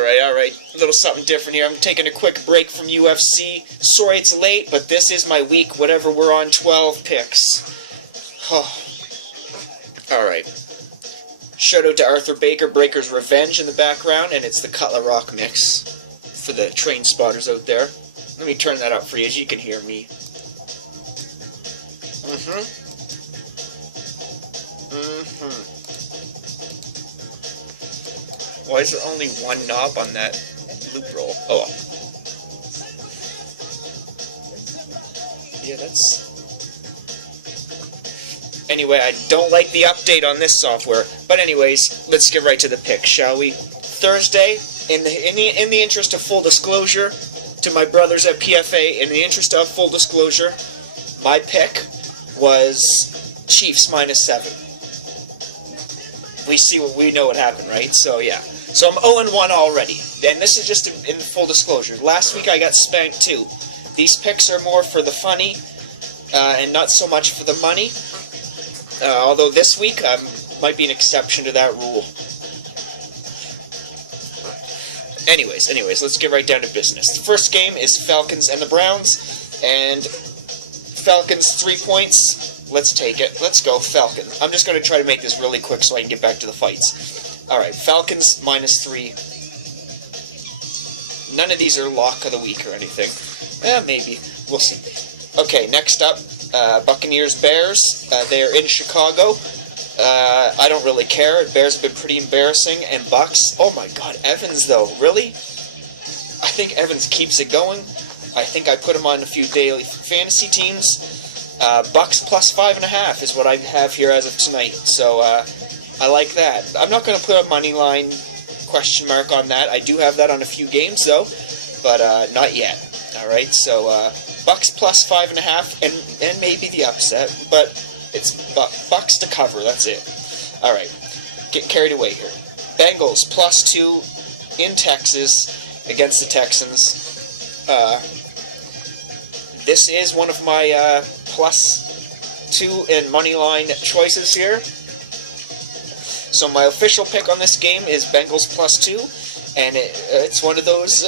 Alright. A little something different here. I'm taking a quick break from UFC. Sorry it's late, but this is my week, whatever we're on, 12 picks. Alright. Shout out to Arthur Baker, Breaker's Revenge in the background, and it's the Cutler Rock mix for the train spotters out there. Let me turn that up for you as you can hear me. Why is there only one knob on that loop roll? Oh well. Yeah, that's... Anyway, I don't like the update on this software. But anyways, let's get right to the pick, shall we? Thursday, in the interest of full disclosure, to my brothers at PFA, in the interest of full disclosure, my pick was Chiefs -7. We know what happened, right? So yeah. So I'm 0-1 already. And this is just in full disclosure. Last week I got spanked too. These picks are more for the funny, and not so much for the money. Although this week might be an exception to that rule. Anyways, let's get right down to business. The first game is Falcons and the Browns, and Falcons 3 points. Let's take it. Let's go Falcons. I'm just going to try to make this really quick so I can get back to the fights. Alright, Falcons -3. None of these are lock of the week or anything. Maybe. We'll see. Okay, next up, Buccaneers Bears. They're in Chicago. I don't really care. Bears have been pretty embarrassing. And Bucks. Oh my god, Evans though. Really? I think Evans keeps it going. I think I put him on a few daily fantasy teams. Bucks +5.5 is what I have here as of tonight. So, I like that. I'm not going to put a money line question mark on that. I do have that on a few games though, but not yet. Alright, so Bucks +5.5 and maybe the upset, but it's Bucks to cover, that's it. Alright, get carried away here. Bengals +2 in Texas against the Texans. This is one of my +2 in money line choices here. So my official pick on this game is Bengals +2, and it's one of those,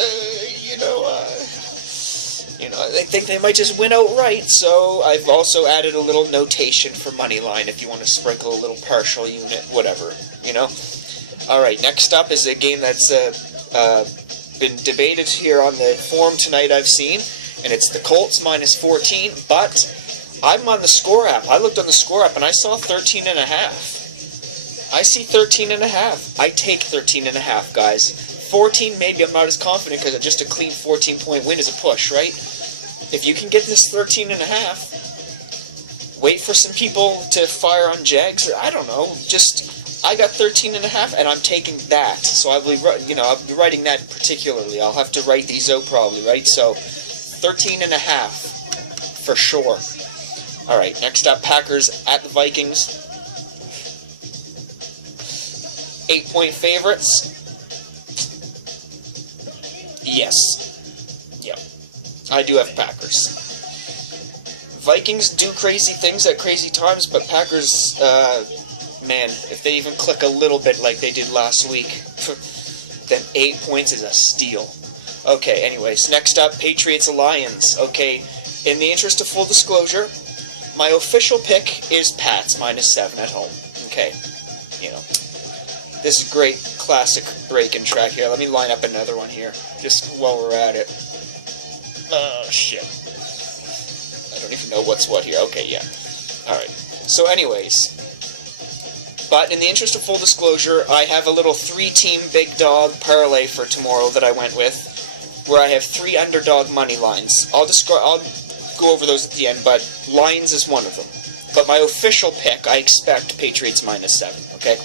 I think they might just win outright, so I've also added a little notation for money line if you want to sprinkle a little partial unit, whatever, Alright, next up is a game that's been debated here on the forum tonight I've seen, and it's the Colts -14, but I'm on the score app. I looked on the score app and I saw 13.5. I see 13.5. I take 13.5, guys. 14, maybe I'm not as confident because just a clean 14-point win is a push, right? If you can get this 13.5, wait for some people to fire on Jags. I don't know. I got 13.5, and I'm taking that. So I'll be writing that particularly. I'll have to write these out probably, right? So 13.5 for sure. All right. Next up, Packers at the Vikings. 8-point favorites. Yes. Yep. I do have Packers. Vikings do crazy things at crazy times, but Packers, man, if they even click a little bit like they did last week, then 8 points is a steal. Okay, anyways, next up, Patriots-Lions. Okay, in the interest of full disclosure, my official pick is Pats -7 at home. Okay, this is a great classic break-in track here. Let me line up another one here, just while we're at it. Oh, shit. I don't even know what's what here. Okay, yeah. Alright. So anyways, but in the interest of full disclosure, I have a little 3-team big dog parlay for tomorrow that I went with, where I have 3 underdog money lines. I'll go over those at the end, but Lions is one of them. But my official pick, I expect Patriots -7, okay?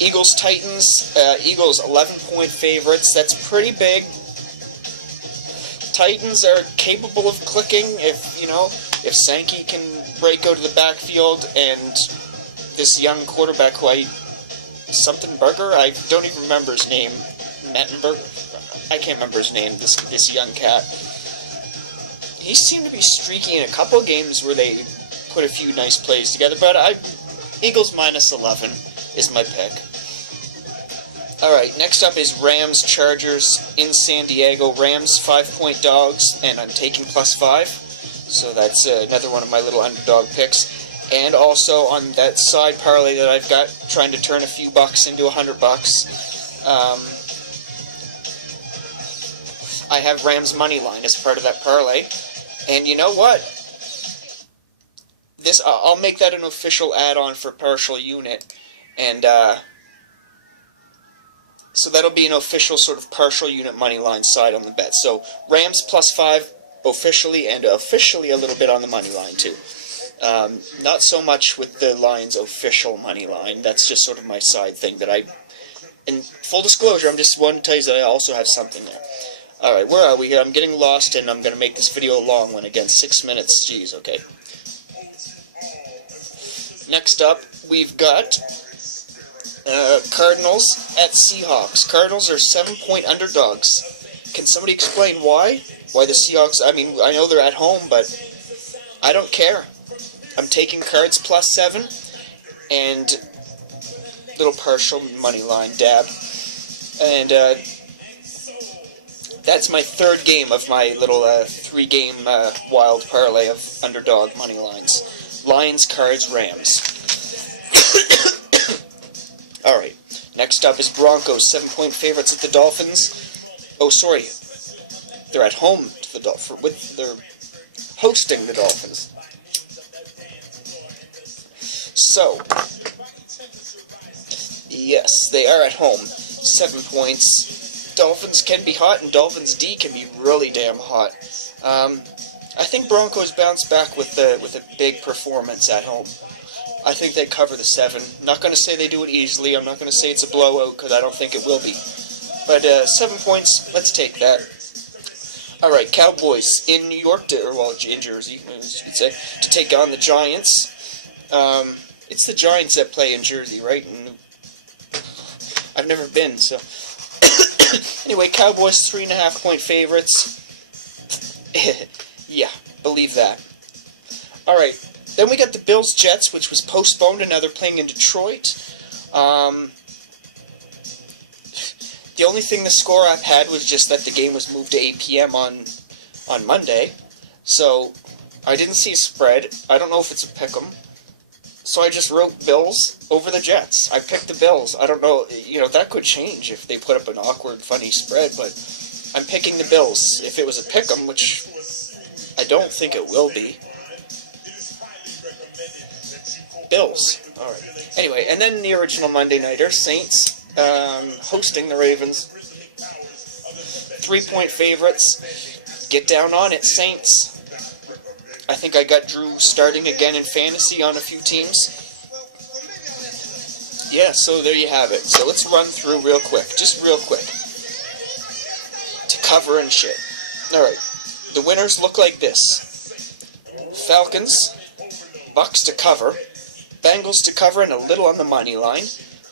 Eagles-Titans. Eagles 11-point favorites. That's pretty big. Titans are capable of clicking if Sankey can break out of the backfield, and this young quarterback who something Burger? I don't even remember his name. Mettenberger? I can't remember his name, this young cat. He seemed to be streaky in a couple of games where they put a few nice plays together, but Eagles -11 is my pick. Alright, next up is Rams Chargers in San Diego. Rams 5-point dogs, and I'm taking +5. So that's another one of my little underdog picks. And also on that side parlay that I've got, trying to turn a few bucks into $100. I have Rams money line as part of that parlay. And you know what? This I'll make that an official add-on for partial unit, and so that'll be an official sort of partial unit money line side on the bet. So Rams +5 officially, and officially a little bit on the money line too. Not so much with the Lions' official money line. That's just sort of my side thing that I. In full disclosure, I'm just wanting to tell you that I also have something there. All right, where are we here? I'm getting lost, and I'm going to make this video a long one again. 6 minutes. Jeez. Okay. Next up, we've got Cardinals at Seahawks. Cardinals are 7-point underdogs. Can somebody explain why? Why the Seahawks? I mean, I know they're at home, but I don't care. I'm taking Cards +7 and little partial money line dab. And that's my third game of my little 3-game wild parlay of underdog money lines. Lions, Cards, Rams. Alright, next up is Broncos, 7-point favorites at the Dolphins. Oh, sorry. They're at home to the Dolphins. They're hosting the Dolphins. So, yes, they are at home. 7 points. Dolphins can be hot, and Dolphins D can be really damn hot. I think Broncos bounce back with a big performance at home. I think they cover the 7. Not going to say they do it easily. I'm not going to say it's a blowout, because I don't think it will be. But 7 points, let's take that. Alright, Cowboys in New York, in Jersey, as you could say, to take on the Giants. It's the Giants that play in Jersey, right? And I've never been, so... Anyway, Cowboys 3.5-point favorites. Yeah, believe that. Alright, then we got the Bills-Jets, which was postponed, and now they're playing in Detroit. The only thing the score app had was just that the game was moved to 8 p.m. on Monday. So, I didn't see a spread. I don't know if it's a pick'em. So I just wrote Bills over the Jets. I picked the Bills. I don't know, that could change if they put up an awkward, funny spread, but I'm picking the Bills. If it was a pick'em, which I don't think it will be. Bills. Alright. Anyway, and then the original Monday Nighter, Saints, hosting the Ravens. 3-point favorites. Get down on it, Saints. I think I got Drew starting again in fantasy on a few teams. Yeah, so there you have it. So let's run through real quick. Just real quick. To cover and shit. Alright. The winners look like this. Falcons. Bucks to cover. Bengals to cover and a little on the money line.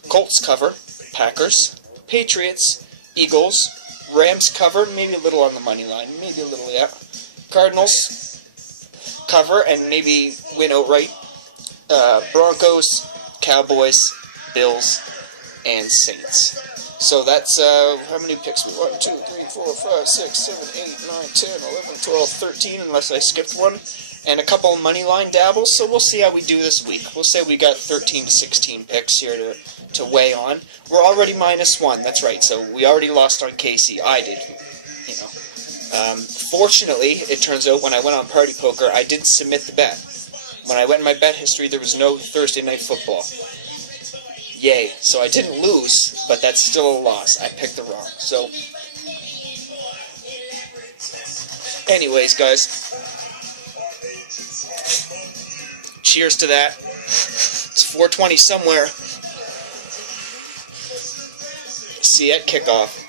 Colts cover. Packers. Patriots. Eagles. Rams cover. Maybe a little on the money line. Maybe a little, yeah. Cardinals cover and maybe win outright. Broncos, Cowboys, Bills, and Saints. So that's how many picks we 1, 2, 3, 4, 5, 6, 7, 8, 9, 10, 11, 12, 13, unless I skipped one, and a couple of money line dabbles. So we'll see how we do this week. We'll say we got 13 to 16 picks here to weigh on. We're already -1. That's right. So we already lost on Casey. I did. Fortunately, it turns out when I went on Party Poker, I did submit the bet. When I went in my bet history, there was no Thursday Night Football. Yay. So I didn't lose, but that's still a loss. I picked the wrong. So, anyways, guys. Cheers to that. It's 4:20 somewhere. See you at kickoff.